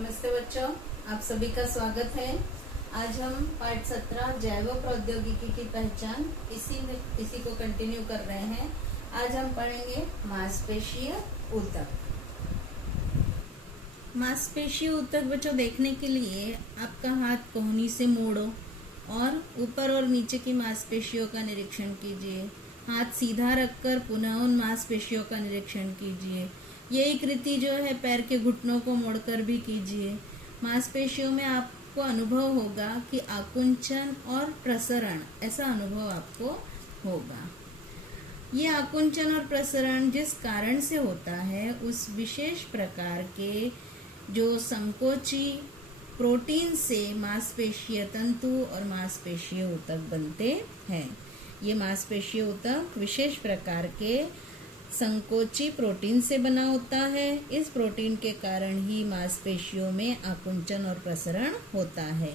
नमस्ते बच्चों, आप सभी का स्वागत है। आज हम पाठ 17 जैव प्रौद्योगिकी की पहचान इसी को कंटिन्यू कर रहे हैं। आज हम पढ़ेंगे मांसपेशीय ऊतक। मांसपेशीय ऊतक बच्चों देखने के लिए आपका हाथ कोहनी से मोड़ो और ऊपर और नीचे की मांसपेशियों का निरीक्षण कीजिए। हाथ सीधा रखकर पुनः उन मांसपेशियों का निरीक्षण कीजिए। यही कृति जो है पैर के घुटनों को मोड़कर भी कीजिए। मांसपेशियों में आपको अनुभव होगा कि आकुंचन और प्रसरण, ऐसा अनुभव आपको होगा। ये आकुंचन और प्रसरण जिस कारण से होता है उस विशेष प्रकार के जो संकोची प्रोटीन से मांसपेशीय तंतु और मांसपेशीय ऊतक बनते हैं। ये मांसपेशीय ऊतक विशेष प्रकार के संकोची प्रोटीन से बना होता है। इस प्रोटीन के कारण ही मांसपेशियों में आकुंचन और प्रसरण होता है।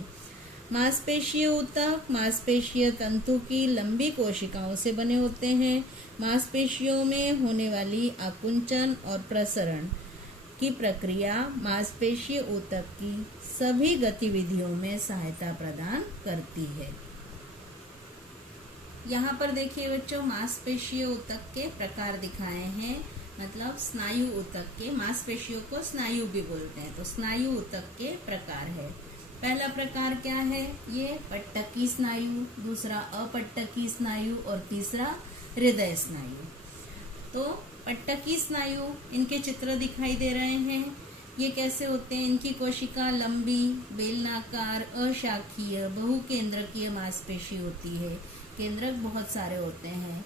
मांसपेशीय ऊतक मांसपेशीय तंतु की लंबी कोशिकाओं से बने होते हैं। मांसपेशियों में होने वाली आकुंचन और प्रसरण की प्रक्रिया मांसपेशीय ऊतक की सभी गतिविधियों में सहायता प्रदान करती है। यहाँ पर देखिए बच्चों, मांसपेशीय ऊतक के प्रकार दिखाए हैं, मतलब स्नायु ऊतक के। मांसपेशियों को स्नायु भी बोलते हैं, तो स्नायु ऊतक के प्रकार है। पहला प्रकार क्या है? ये पट्टकी स्नायु, दूसरा अपट्टकी स्नायु और तीसरा हृदय स्नायु। तो पट्टकी स्नायु, इनके चित्र दिखाई दे रहे हैं। ये कैसे होते हैं? इनकी कोशिका लंबी, बेलनाकार, अशाखीय, बहुकेंद्रकीय मांसपेशी होती है। केंद्रक बहुत सारे होते हैं।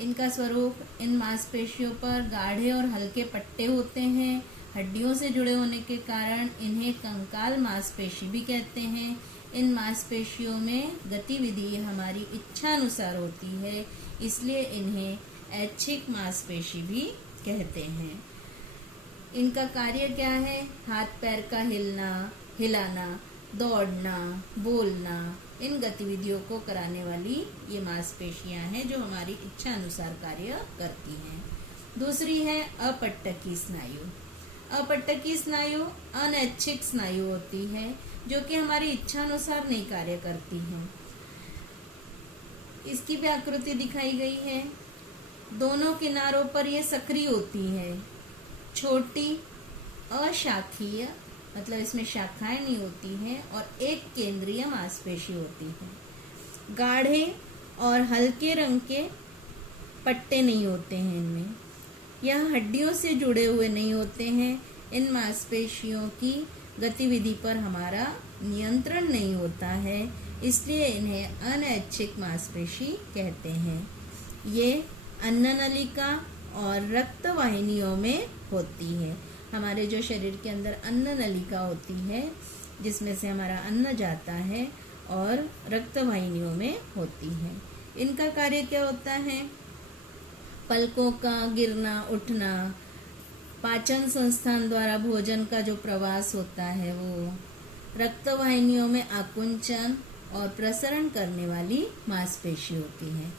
इनका स्वरूप, इन मांसपेशियों पर गाढ़े और हल्के पट्टे होते हैं। हड्डियों से जुड़े होने के कारण इन्हें कंकाल मांसपेशी भी कहते हैं। इन मांसपेशियों में गतिविधि हमारी इच्छा अनुसार होती है, इसलिए इन्हें ऐच्छिक मांसपेशी भी कहते हैं। इनका कार्य क्या है? हाथ पैर का हिलाना, दौड़ना, बोलना, इन गतिविधियों को कराने वाली ये मांसपेशियां हैं जो हमारी इच्छा अनुसार कार्य करती हैं। दूसरी है अपट्टकी स्नायु। अपट्टकी स्नायु अनैच्छिक स्नायु होती है जो कि हमारी इच्छा अनुसार नहीं कार्य करती है। इसकी भी आकृति दिखाई गई है। दोनों किनारों पर ये सक्रिय होती है। छोटी अशाखीय, मतलब इसमें शाखाएं नहीं होती हैं, और एक केंद्रीय मांसपेशी होती है। गाढ़े और हल्के रंग के पट्टे नहीं होते हैं इनमें। यह हड्डियों से जुड़े हुए नहीं होते हैं। इन मांसपेशियों की गतिविधि पर हमारा नियंत्रण नहीं होता है, इसलिए इन्हें अनैच्छिक मांसपेशी कहते हैं। ये अन्ननलिका और रक्त वाहिनियों में होती है। हमारे जो शरीर के अंदर अन्न नलिका होती है जिसमें से हमारा अन्न जाता है, और रक्त वाहिनियों में होती है। इनका कार्य क्या होता है? पलकों का गिरना उठना, पाचन संस्थान द्वारा भोजन का जो प्रवास होता है वो, रक्त वाहिनियों में आकुंचन और प्रसरण करने वाली मांसपेशी होती है।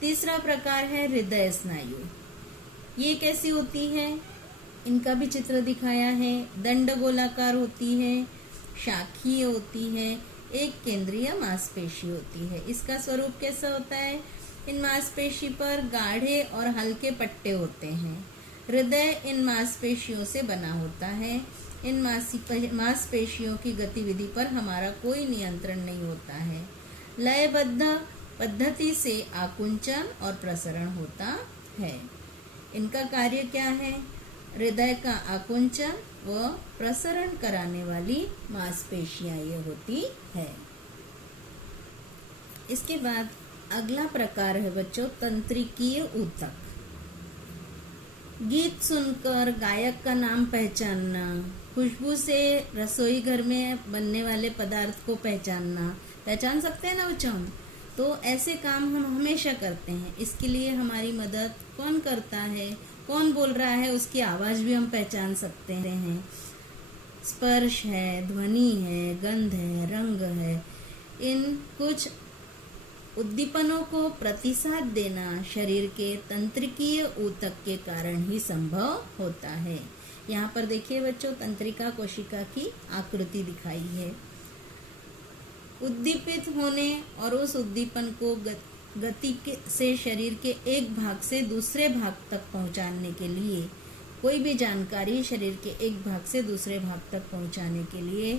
तीसरा प्रकार है हृदय स्नायु। ये कैसी होती है? इनका भी चित्र दिखाया है। दंड गोलाकार होती है, शाखीय होती है, एक केंद्रीय मांसपेशी होती है। इसका स्वरूप कैसा होता है? इन मांसपेशी पर गाढ़े और हल्के पट्टे होते हैं। हृदय इन मांसपेशियों से बना होता है। इन मांसपेशियों की गतिविधि पर हमारा कोई नियंत्रण नहीं होता है। लयबद्ध पद्धति से आकुंचन और प्रसरण होता है। इनका कार्य क्या है? हृदय का आकुंचन व प्रसरण कराने वाली मांसपेशियां ये होती है। इसके बाद अगला प्रकार है बच्चों तंत्रिकीय ऊतक। गीत सुनकर गायक का नाम पहचानना, खुशबू से रसोई घर में बनने वाले पदार्थ को पहचान सकते हैं ना बच्चों? तो ऐसे काम हम हमेशा करते हैं। इसके लिए हमारी मदद कौन करता है? कौन बोल रहा है उसकी आवाज भी हम पहचान सकते हैं। स्पर्श है, ध्वनि है, गंध है, रंग है। इन कुछ उद्दीपनों को प्रतिसाद देना शरीर के तंत्रिकीय ऊतक के कारण ही संभव होता है। यहाँ पर देखिए बच्चों, तंत्रिका कोशिका की आकृति दिखाई है। उद्दीपित होने और उस उद्दीपन को गति से शरीर के एक भाग से दूसरे भाग तक पहुंचाने के लिए, कोई भी जानकारी शरीर के एक भाग से दूसरे भाग तक पहुंचाने के लिए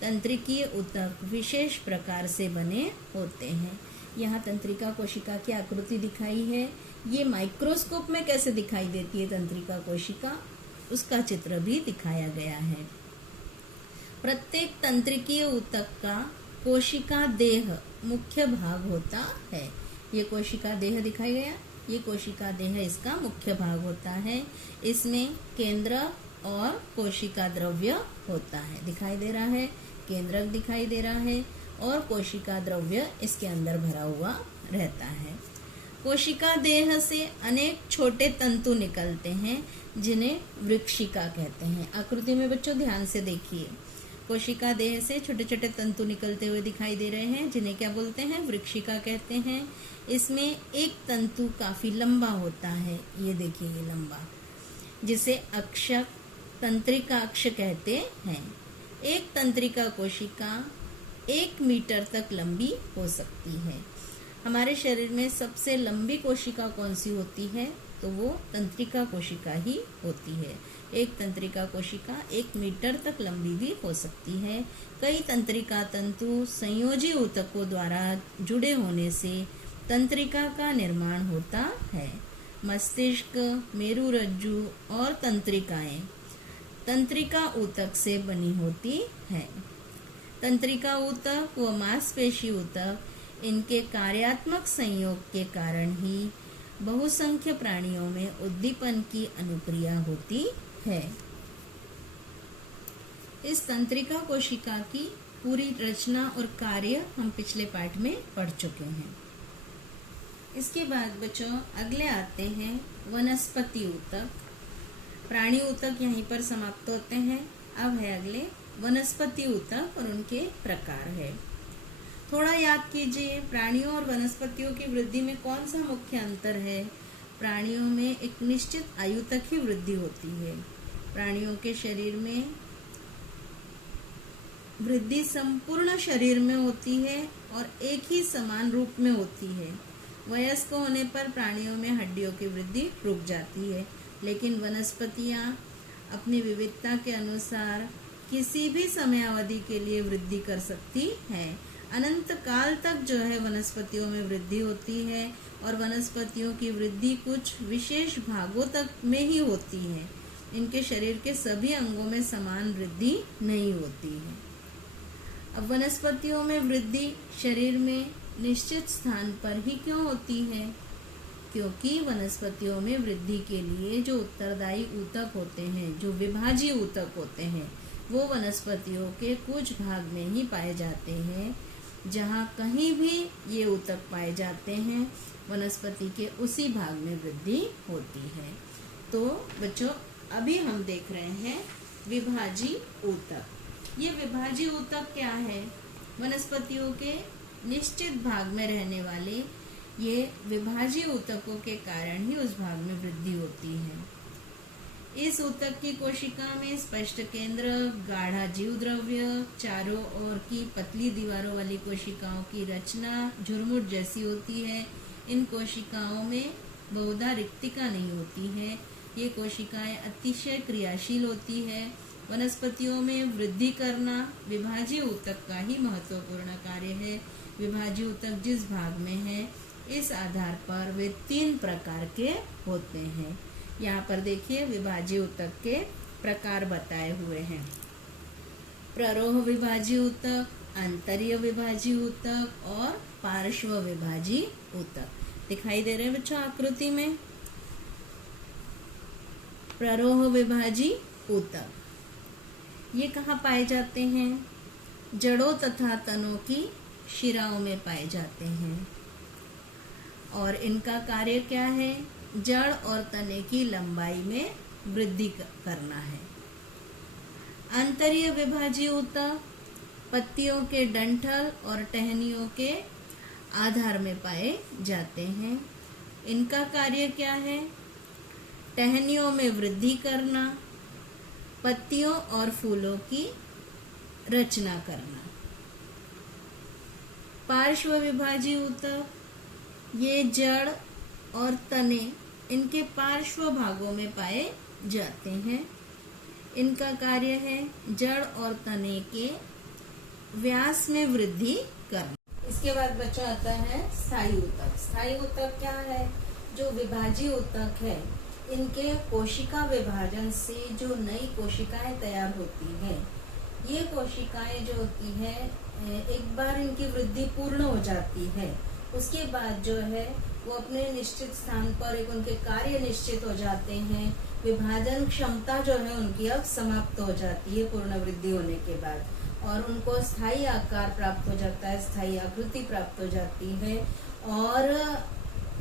तंत्रिकीय ऊतक विशेष प्रकार से बने होते हैं। यहाँ तंत्रिका कोशिका की आकृति दिखाई है। ये माइक्रोस्कोप में कैसे दिखाई देती है तंत्रिका कोशिका, उसका चित्र भी दिखाया गया है। प्रत्येक तंत्रिकीय ऊतक का कोशिका देह मुख्य भाग होता है। ये कोशिका देह दिखाई गया, ये कोशिका देह इसका मुख्य भाग होता है। इसमें केंद्रक और कोशिका द्रव्य होता है, दिखाई दे रहा है, केंद्रक दिखाई दे रहा है और कोशिका द्रव्य इसके अंदर भरा हुआ रहता है। कोशिका देह से अनेक छोटे तंतु निकलते हैं जिन्हें वृक्षिका कहते हैं। आकृति में बच्चों ध्यान से देखिए, कोशिका देह से छोटे छोटे तंतु निकलते हुए दिखाई दे रहे हैं जिन्हें क्या बोलते हैं, वृक्षिका कहते हैं। इसमें एक तंतु काफी लंबा होता है, ये देखिए ये लंबा, जिसे अक्षक तंत्रिका अक्ष कहते हैं। एक तंत्रिका कोशिका 1 मीटर तक लंबी हो सकती है। हमारे शरीर में सबसे लंबी कोशिका कौन सी होती है, तो वो तंत्रिका कोशिका ही होती है। एक तंत्रिका कोशिका 1 मीटर तक लंबी भी हो सकती है। कई तंत्रिका तंतु संयोजी ऊतकों द्वारा जुड़े होने से तंत्रिका का निर्माण होता है। मस्तिष्क, मेरुरज्जु और तंत्रिकाएं तंत्रिका ऊतक से बनी होती है। तंत्रिका ऊतक व मांसपेशी ऊतक इनके कार्यात्मक संयोग के कारण ही बहुसंख्य प्राणियों में उद्दीपन की अनुक्रिया होती है। इस तंत्रिका कोशिका की पूरी रचना और कार्य हम पिछले पाठ में पढ़ चुके हैं। इसके बाद बच्चों अगले आते हैं वनस्पति ऊतक। प्राणी ऊतक यहीं पर समाप्त होते हैं। अब है अगले वनस्पति ऊतक और उनके प्रकार है। थोड़ा याद कीजिए, प्राणियों और वनस्पतियों की वृद्धि में कौन सा मुख्य अंतर है। प्राणियों में एक निश्चित आयु तक ही वृद्धि होती है। प्राणियों के शरीर में वृद्धि संपूर्ण शरीर में होती है और एक ही समान रूप में होती है। वयस्क होने पर प्राणियों में हड्डियों की वृद्धि रुक जाती है, लेकिन वनस्पतियां अपनी विविधता के अनुसार किसी भी समयावधि के लिए वृद्धि कर सकती हैं। अनंत काल तक जो है वनस्पतियों में वृद्धि होती है और वनस्पतियों की वृद्धि कुछ विशेष भागों तक में ही होती है। इनके शरीर के सभी अंगों में समान वृद्धि नहीं होती है। अब वनस्पतियों में वृद्धि शरीर में निश्चित स्थान पर ही क्यों होती है, क्योंकि वनस्पतियों में वृद्धि के लिए जो उत्तरदायी ऊतक होते हैं, जो विभाजी ऊतक होते हैं, वो वनस्पतियों के कुछ भाग में ही पाए जाते हैं। जहाँ कहीं भी ये ऊतक पाए जाते हैं, वनस्पति के उसी भाग में वृद्धि होती है। तो बच्चों अभी हम देख रहे हैं विभाजी ऊतक। ये विभाजी ऊतक क्या है, वनस्पतियों के निश्चित भाग में रहने वाले ये विभाजी ऊतकों के कारण ही उस भाग में वृद्धि होती है। इस ऊतक की कोशिका में स्पष्ट केंद्र, गाढ़ा जीव द्रव्य, चारों ओर की पतली दीवारों वाली कोशिकाओं की रचना झुरमुट जैसी होती है। इन कोशिकाओं में बहुधा रिक्तिका नहीं होती है। ये कोशिकाएं अतिशय क्रियाशील होती है। वनस्पतियों में वृद्धि करना विभाजी ऊतक का ही महत्वपूर्ण कार्य है। विभाजी ऊतक जिस भाग में है, इस आधार पर वे 3 प्रकार के होते हैं। यहाँ पर देखिए विभाजी ऊतक के प्रकार बताए हुए हैं। प्ररोह विभाजी ऊतक, आंतरीय विभाजी ऊतक और पार्श्व विभाजी ऊतक दिखाई दे रहे हैं बच्चों आकृति में। प्ररोह विभाजी ऊतक ये कहाँ पाए जाते हैं, जड़ों तथा तनों की शिराओं में पाए जाते हैं। और इनका कार्य क्या है, जड़ और तने की लंबाई में वृद्धि करना है। आंतरीय विभाजी ऊतक पत्तियों के डंठल और टहनियों के आधार में पाए जाते हैं। इनका कार्य क्या है, टहनियों में वृद्धि करना, पत्तियों और फूलों की रचना करना। पार्श्व विभाजी ऊतक, ये जड़ और तने इनके पार्श्व भागों में पाए जाते हैं। इनका कार्य है जड़ और तने के व्यास में वृद्धि करना। इसके बाद बचा आता है स्थायी ऊतक। स्थायी ऊतक क्या है? जो विभाजी ऊतक है, इनके कोशिका विभाजन से जो नई कोशिकाएं तैयार होती हैं, ये कोशिकाएं जो होती है एक बार इनकी वृद्धि पूर्ण हो जाती है, उसके बाद जो है वो अपने निश्चित स्थान पर एक उनके कार्य निश्चित हो जाते हैं। विभाजन क्षमता जो है उनकी अब समाप्त हो जाती है पूर्ण वृद्धि होने के बाद, और उनको स्थायी आकार प्राप्त हो जाता है, स्थायी आकृति प्राप्त हो जाती है, और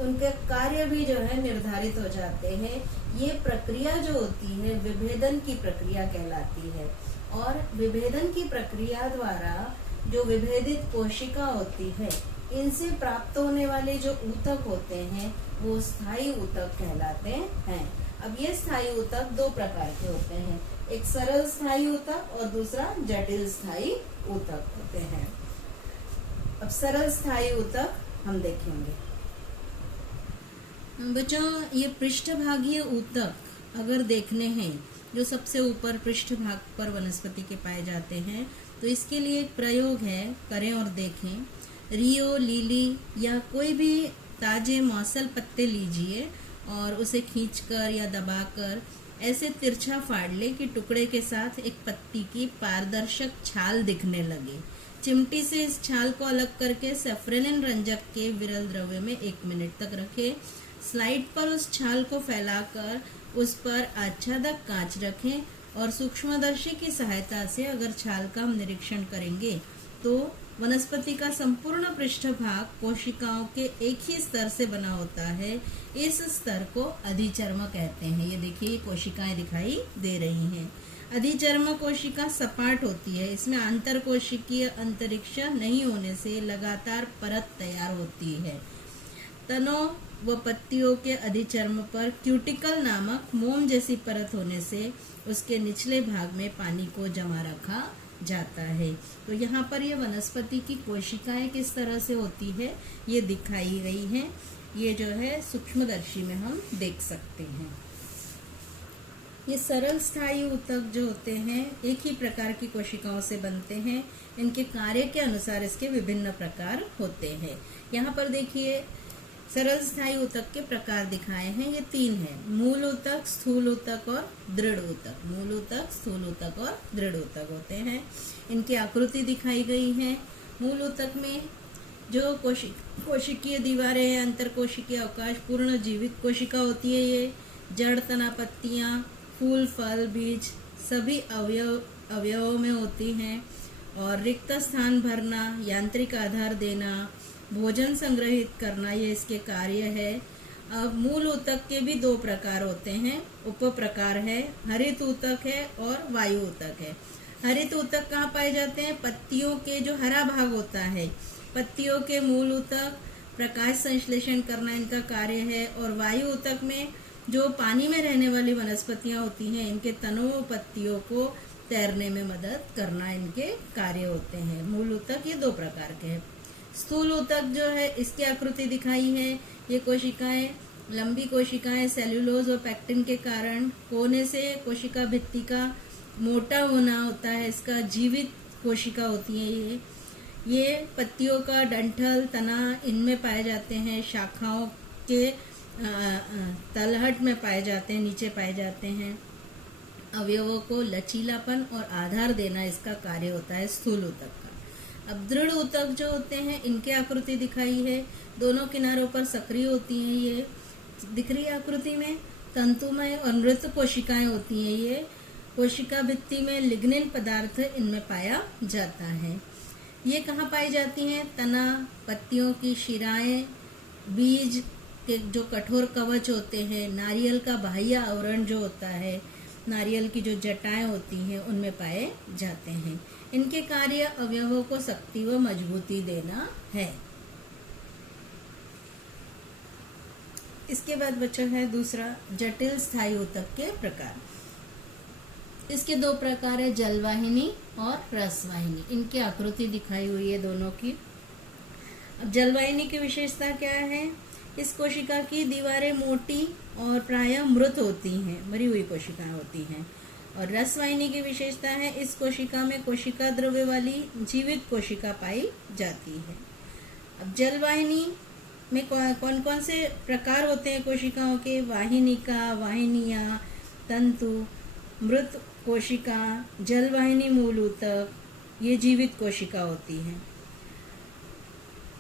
उनके कार्य भी जो है निर्धारित हो जाते हैं। ये प्रक्रिया जो होती है विभेदन की प्रक्रिया कहलाती है, और विभेदन की प्रक्रिया द्वारा जो विभेदित कोशिका होती है, इनसे प्राप्त होने वाले जो ऊतक होते हैं वो स्थायी ऊतक कहलाते हैं। अब ये स्थायी ऊतक दो प्रकार के होते हैं, एक सरल स्थायी ऊतक और दूसरा जटिल स्थायी ऊतक होते हैं। अब सरल स्थायी ऊतक हम देखेंगे। बच्चों, ये पृष्ठभागीय ऊतक अगर देखने हैं जो सबसे ऊपर पृष्ठभाग पर वनस्पति के पाए जाते हैं, तो इसके लिए एक प्रयोग है, करें और देखें। रियो, लीली या कोई भी ताजे मौसल पत्ते लीजिए और उसे खींचकर या दबाकर ऐसे तिरछा फाड़ ले कि टुकड़े के साथ एक पत्ती की पारदर्शक छाल दिखने लगे। चिमटी से इस छाल को अलग करके सेफ्रेलिन रंजक के विरल द्रव्य में 1 मिनट तक रखें। स्लाइड पर उस छाल को फैलाकर उस पर आच्छादक कांच रखें और सूक्ष्मदर्शी की सहायता से अगर छाल का हम निरीक्षण करेंगे तो वनस्पति का संपूर्ण पृष्ठभाग कोशिकाओं के एक ही स्तर से बना होता है। इस स्तर को अधिचर्म कहते हैं। ये देखिए कोशिकाएं दिखाई दे रही हैं। अधिचर्म कोशिका सपाट होती है, इसमें आंतर कोशिकीय अंतरिक्ष नहीं होने से लगातार परत तैयार होती है। तनों व पत्तियों के अधिचर्म पर क्यूटिकल नामक मोम जैसी परत होने से उसके निचले भाग में पानी को जमा रखा जाता है। तो यहाँ पर ये वनस्पति की कोशिकाएं किस तरह से होती है ये दिखाई गई है। ये जो है सूक्ष्मदर्शी में हम देख सकते हैं। ये सरल स्थायी ऊतक जो होते हैं एक ही प्रकार की कोशिकाओं से बनते हैं। इनके कार्य के अनुसार इसके विभिन्न प्रकार होते हैं। यहाँ पर देखिए सरल स्थायी ऊतक के प्रकार दिखाए हैं, ये 3 हैं, मूल ऊतक, स्थूल ऊतक और दृढ़ ऊतक। मूल ऊतक, स्थूल ऊतक और दृढ़ ऊतक होते हैं। इनकी आकृति दिखाई गई है। मूल ऊतक में जो कोशिकीय दीवारें हैं, अंतर कोशिकीय अवकाश पूर्ण जीवित कोशिका होती है। ये जड़, तना, पत्तियां, फूल, फल, बीज सभी अवयवों में होती हैं, और रिक्त स्थान भरना, यांत्रिक आधार देना, भोजन संग्रहित करना, ये इसके कार्य है। अब मूल ऊतक के भी 2 प्रकार होते हैं, उप प्रकार है, हरित ऊतक है और वायु ऊतक है। हरित ऊतक कहाँ पाए जाते हैं? पत्तियों के जो हरा भाग होता है, पत्तियों के मूल ऊतक, प्रकाश संश्लेषण करना इनका कार्य है। और वायु ऊतक में जो पानी में रहने वाली वनस्पतियां होती हैं, इनके तनों व पत्तियों को तैरने में मदद करना इनके कार्य होते हैं। मूल ऊतक ये 2 प्रकार के हैं। स्थूल ऊतक जो है इसकी आकृति दिखाई है। ये कोशिकाएं, लंबी कोशिकाएं सेल्यूलोज और पैक्टिन के कारण कोने से कोशिका भित्ति का मोटा होना होता है, इसका जीवित कोशिका होती है। ये पत्तियों का डंठल, तना इनमें पाए जाते हैं, शाखाओं के तलहट में पाए जाते हैं, नीचे पाए जाते हैं। अवयवों को लचीलापन और आधार देना इसका कार्य होता है स्थूल ऊतक का। अब दृढ़ ऊतक जो होते हैं इनकी आकृति दिखाई है, दोनों किनारों पर सक्रिय होती हैं। ये दिख रही आकृति में तंतुमय और मृत कोशिकाएं होती हैं। ये कोशिका भित्ति में लिग्निन पदार्थ इनमें पाया जाता है। ये कहाँ पाई जाती हैं? तना, पत्तियों की शिराएं, बीज के जो कठोर कवच होते हैं, नारियल का बाह्य आवरण जो होता है, नारियल की जो जटाएं होती हैं उनमें पाए जाते हैं। इनके कार्य अवयवों को शक्ति व मजबूती देना है। इसके बाद बचा है दूसरा जटिल स्थायी ऊतक के प्रकार। इसके दो प्रकार है, जलवाहिनी और रसवाहिनी। इनकी आकृति दिखाई हुई है दोनों की। अब जलवाहिनी की विशेषता क्या है? इस कोशिका की दीवारें मोटी और प्रायः मृत होती हैं, मरी हुई कोशिकाएं होती हैं। और रसवाहिनी की विशेषता है, इस कोशिका में कोशिका द्रव्य वाली जीवित कोशिका पाई जाती है। अब जलवाहिनी में कौन कौन से प्रकार होते हैं कोशिकाओं के? वाहिनिका, वाहिनियां, तंतु, मृत कोशिका, जलवाहिनी मूल ऊतक, ये जीवित कोशिका होती हैं।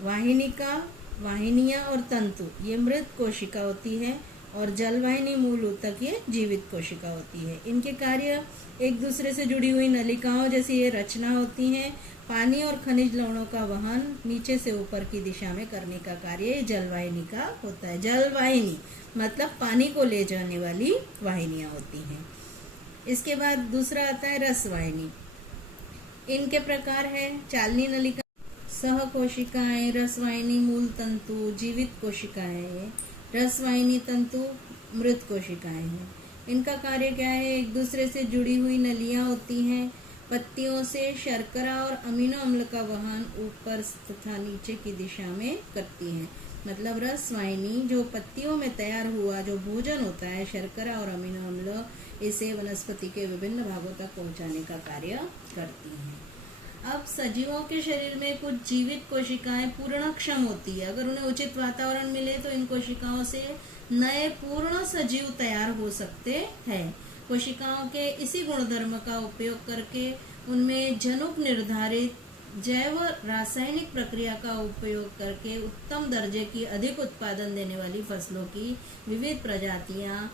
वाहिनिका, वाहिनियां और तंतु ये मृत कोशिका होती है, और जलवाहिनी मूल ऊतक ये जीवित कोशिका होती है। इनके कार्य एक दूसरे से जुड़ी हुई नलिकाओं जैसी ये रचना होती हैं। पानी और खनिज लवणों का वहन नीचे से ऊपर की दिशा में करने का कार्य जलवाहिनी का होता है। जलवाहिनी मतलब पानी को ले जाने वाली वाहिनियां होती हैं। इसके बाद दूसरा आता है रसवाहिनी। इनके प्रकार है, चालनी नलिका, सह कोशिकाएं, रसवाहिनी मूल तंतु, जीवित कोशिकाएं, रसवाहिनी तंतु, मृत कोशिकाएं हैं। इनका कार्य क्या है? एक दूसरे से जुड़ी हुई नलियां होती हैं। पत्तियों से शर्करा और अमीनो अम्ल का वहन ऊपर तथा नीचे की दिशा में करती हैं। मतलब रसवाहिनी जो पत्तियों में तैयार हुआ जो भोजन होता है, शर्करा और अमीनो अम्ल, इसे वनस्पति के विभिन्न भागों तक पहुंचाने का कार्य करती हैं। अब सजीवों के शरीर में कुछ जीवित कोशिकाएं पूर्णक्षम होती है। अगर उन्हें उचित वातावरण मिले तो इन कोशिकाओं से नए पूर्ण सजीव तैयार हो सकते हैं। कोशिकाओं के इसी गुणधर्म का उपयोग करके उनमें जनुक निर्धारित जैव रासायनिक प्रक्रिया का उपयोग करके उत्तम दर्जे की अधिक उत्पादन देने वाली फसलों की विविध प्रजातियां,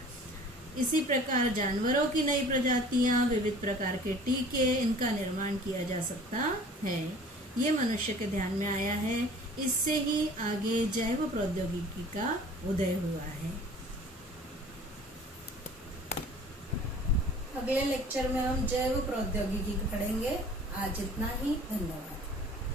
इसी प्रकार जानवरों की नई प्रजातियां, विविध प्रकार के टीके, इनका निर्माण किया जा सकता है। ये मनुष्य के ध्यान में आया है। इससे ही आगे जैव प्रौद्योगिकी का उदय हुआ है। अगले लेक्चर में हम जैव प्रौद्योगिकी पढ़ेंगे। आज इतना ही, धन्यवाद।